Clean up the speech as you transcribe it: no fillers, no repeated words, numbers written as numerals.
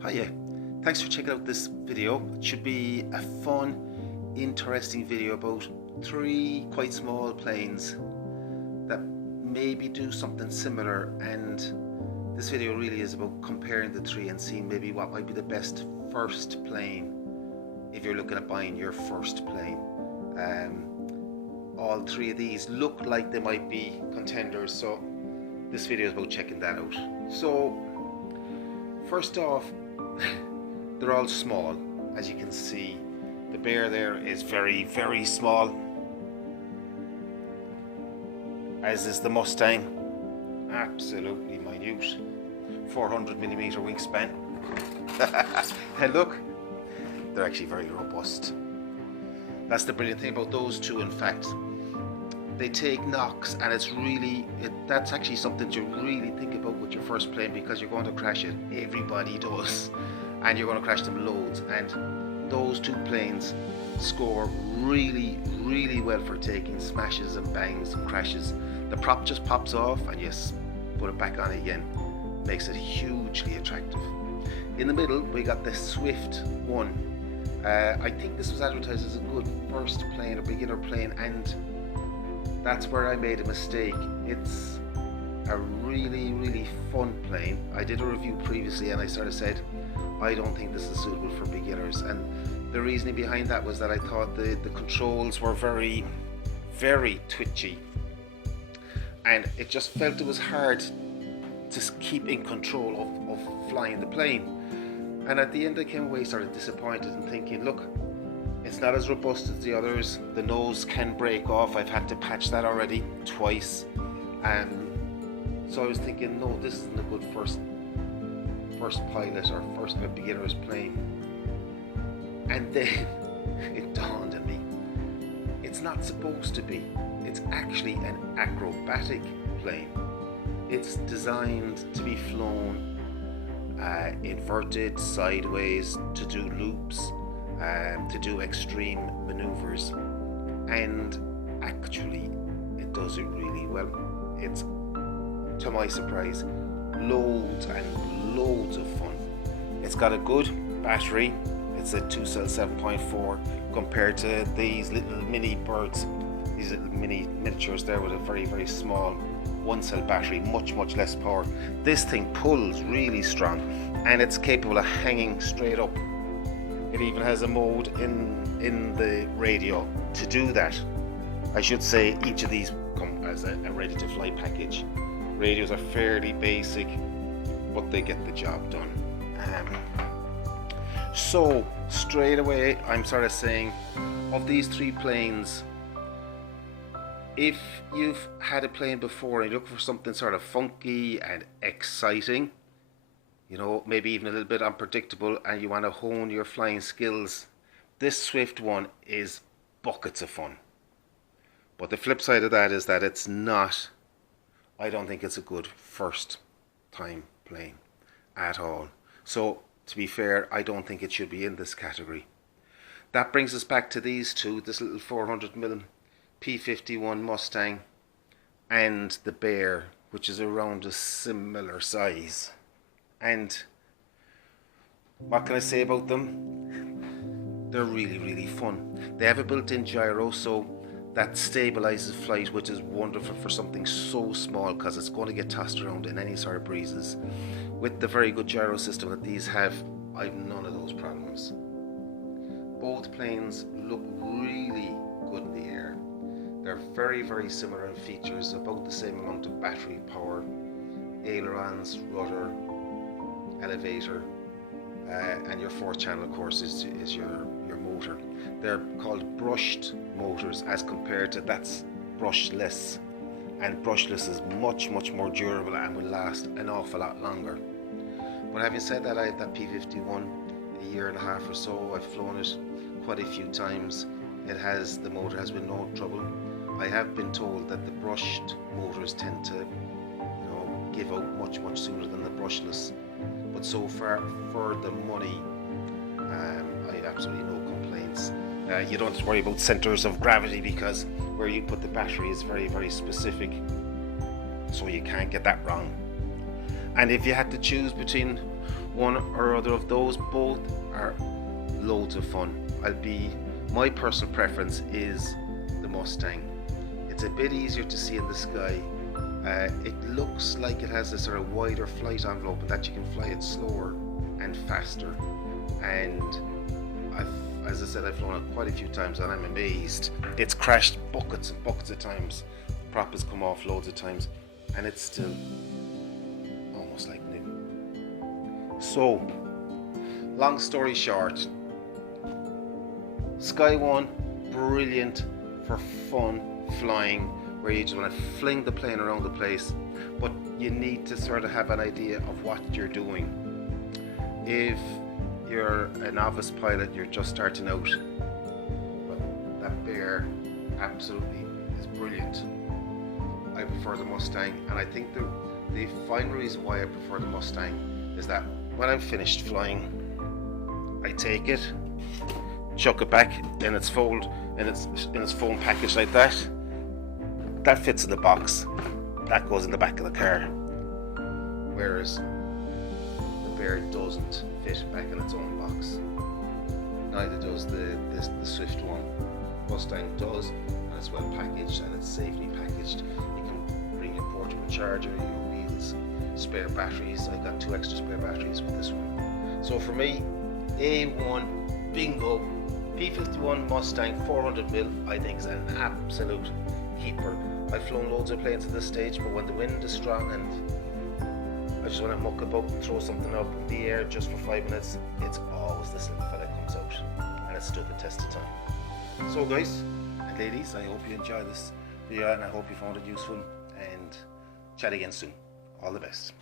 Hiya, thanks for checking out this video. It should be a fun, interesting video about three quite small planes that maybe do something similar, and this video really is about comparing the three and seeing maybe what might be the best first plane if you're looking at buying your first plane. All three of these look like they might be contenders, so this video is about checking that out. So first off, they're all small. As you can see, the Bear there is very, very small, as is the Mustang, absolutely minute, 400mm wingspan. And look, they're actually very robust. That's the brilliant thing about those two. In fact, they take knocks, and that's actually something to really think about with your first plane, because you're going to crash it. Everybody does, and you're going to crash them loads. And those two planes score really, really well for taking smashes and bangs and crashes. The prop just pops off and you put it back on again. Makes it hugely attractive. In the middle, we got the Swift 1. I think this was advertised as a good first plane, a beginner plane, and that's where I made a mistake. It's a really, really fun plane. I did a review previously and I sort of said, I don't think this is suitable for beginners, and the reasoning behind that was that I thought the controls were very, very twitchy, and it just felt it was hard to keep in control of flying the plane. And at the end I came away sort of disappointed and thinking, look, it's not as robust as the others. The nose can break off. I've had to patch that already twice. So I was thinking, no, this isn't a good first pilot or first beginner's plane. And then it dawned on me, it's not supposed to be. It's actually an acrobatic plane. It's designed to be flown inverted, sideways, to do loops, to do extreme maneuvers, and actually it does it really well. It's, to my surprise, loads and loads of fun. It's got a good battery. It's a 2-cell 7.4 compared to these little mini birds, these little mini miniatures there with a very, very small 1-cell battery, much less power. This thing pulls really strong, and it's capable of hanging straight up. It even has a mode in the radio to do that. I should say each of these come as a ready to fly package. Radios are fairly basic, but they get the job done. So straight away, I'm sort of saying, of these three planes, if you've had a plane before and you're looking for something sort of funky and exciting, you know, maybe even a little bit unpredictable, and you want to hone your flying skills, this Swift 1 is buckets of fun. But the flip side of that is that it's not, I don't think it's a good first time plane at all. So to be fair, I don't think it should be in this category. That brings us back to these two, this little 400mm P51 Mustang and the Bear, which is around a similar size. And what can I say about them? They're really, really fun. They have a built-in gyro, so that stabilizes flight, which is wonderful for something so small, because it's going to get tossed around in any sort of breezes. With the very good gyro system that these have, I've none of those problems. Both planes look really good in the air. They're very, very similar in features, about the same amount of battery power, ailerons, rudder, elevator, and your fourth channel, of course, is your motor. They're called brushed motors, as compared to that's brushless, and brushless is much more durable and will last an awful lot longer. But having said that, I have that P51 a year and a half or so. I've flown it quite a few times. The motor has been no trouble. I have been told that the brushed motors tend to, give out much sooner than the brushless. But so far, for the money, I have absolutely no complaints. You don't have to worry about centers of gravity, because where you put the battery is very, very specific, so you can't get that wrong. And if you had to choose between one or other of those. Both are loads of fun. My personal preference is the Mustang. It's a bit easier to see in the sky. It looks like it has a sort of wider flight envelope, and that you can fly it slower and faster. And as I said, I've flown it quite a few times, and I'm amazed. It's crashed buckets and buckets of times. Prop has come off loads of times, and it's still almost like new. So, long story short, Sky One, brilliant for fun flying, where you just want to fling the plane around the place, but you need to sort of have an idea of what you're doing. If you're a novice pilot, you're just starting out, well, that Bear absolutely is brilliant. I prefer the Mustang, and I think the final reason why I prefer the Mustang is that when I'm finished flying, I take it, chuck it back in its fold, in its foam package like that. That fits in the box. That goes in the back of the car. Whereas the Bear doesn't fit back in its own box. Neither does the Swift one. Mustang does, and it's well packaged and it's safely packaged. You can bring your portable charger, your wheels, spare batteries. I got 2 extra spare batteries with this one. So for me, A1 bingo. P51 Mustang 400mm I think is an absolute keeper. I've flown loads of planes at this stage, but when the wind is strong and I just want to muck about and throw something up in the air just for 5 minutes, it's always this little fella comes out, and it's stood the test of time. So guys and ladies, I hope you enjoyed this video, and I hope you found it useful, and chat again soon. All the best.